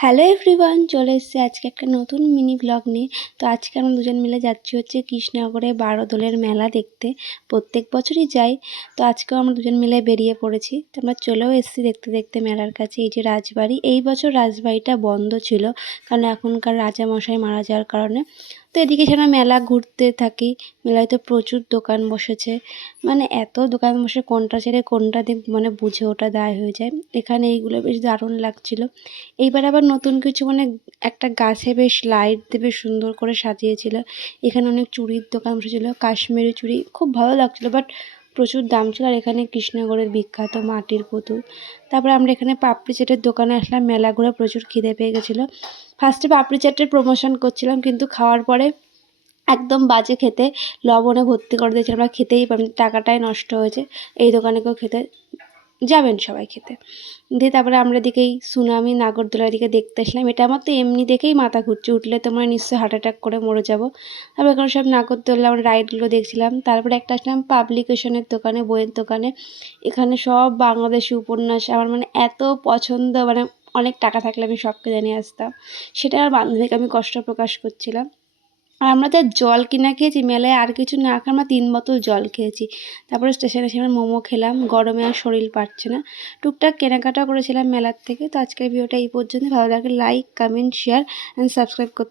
Hello everyone, চলে এসেছি আজকে একটা নতুন মিনি ব্লগ নিয়ে। তো আজকে আমরা দুজন মিলে যাচ্ছি হচ্ছে কৃষ্ণনগরে বারোদোলের মেলা দেখতে। প্রত্যেক বছরই যাই, তো আজকেও আমরা দুজন মিলে বেরিয়ে পড়েছি। তো আমরা চলেও এসেছি দেখতে দেখতে মেলার কাছে। এই যে রাজবাড়ি, এই বছর রাজবাড়িটা বন্ধ ছিল কারণ এখনকার রাজামশাই মারা যাওয়ার কারণে। তো এদিকে সেখানে মেলা ঘুরতে থাকি। মেলায় তো প্রচুর দোকান বসেছে, মানে এত দোকান বসে কোনটা ছেড়ে কোনটা দিয়ে মানে বুঝে ওঠা দায় হয়ে যায়। এখানে এইগুলো বেশ দারুণ লাগছিল। এইবার আবার নতুন কিছু মানে একটা গাছে বেশ লাইট দিয়ে বেশ সুন্দর করে সাজিয়েছিল। এখানে অনেক চুড়ির দোকান বসেছিল, কাশ্মীরি চুড়ি, খুব ভালো লাগছিল, বাট প্রচুর দাম ছিল। আর এখানে কৃষ্ণনগরের বিখ্যাত মাটির পুতুল। তারপরে আমরা এখানে পাপড়ি চাটের দোকানে আসলাম। মেলা ঘুরে প্রচুর খিদে পেয়ে গেছিলো। ফার্স্টে পাপড়ি চাটের প্রমোশন করছিলাম, কিন্তু খাওয়ার পরে একদম বাজে খেতে, লবণে ভর্তি করে দিয়েছিলাম, আমরা খেতেই পারিনি, টাকাটাই নষ্ট হয়েছে। এই দোকানে কেউ খেতে যাবেন সবাই খেতে। দিয়ে তারপরে আমরা দিকেই সুনামি নাগরদোলার দিকে দেখতে আসলাম। এটা আমার তো এমনি দেখেই মাথা ঘুরছে, উঠলে তোমরা নিশ্চয়ই হার্ট অ্যাটাক করে মরে যাবো। তারপর এখানে সব নাগরদোলা আমরা রাইডগুলো দেখছিলাম। তারপরে একটা আসলাম পাবলিকেশনের দোকানে, বইয়ের দোকানে। এখানে সব বাংলাদেশি উপন্যাস আমার মানে এত পছন্দ, মানে অনেক টাকা থাকলে আমি সব কিনে নিয়ে আসতাম। সেটা আমার বান্ধবীকে আমি কষ্ট প্রকাশ করছিলাম। আর আমরা তো জল কিনা খেয়েছি মেলায়, আর কিছু না খেয়ে আমরা 3 বোতল জল খেয়েছি। তারপরে স্টেশনে এসে আমরা মোমো খেলাম, গরমে আর শরীর পাচ্ছে না। টুকটাক কেনাকাটা করেছিলাম মেলার থেকে। তো আজকের ভিডিওটা এই পর্যন্ত। ভালো লাগলে like, comment, share and subscribe করতে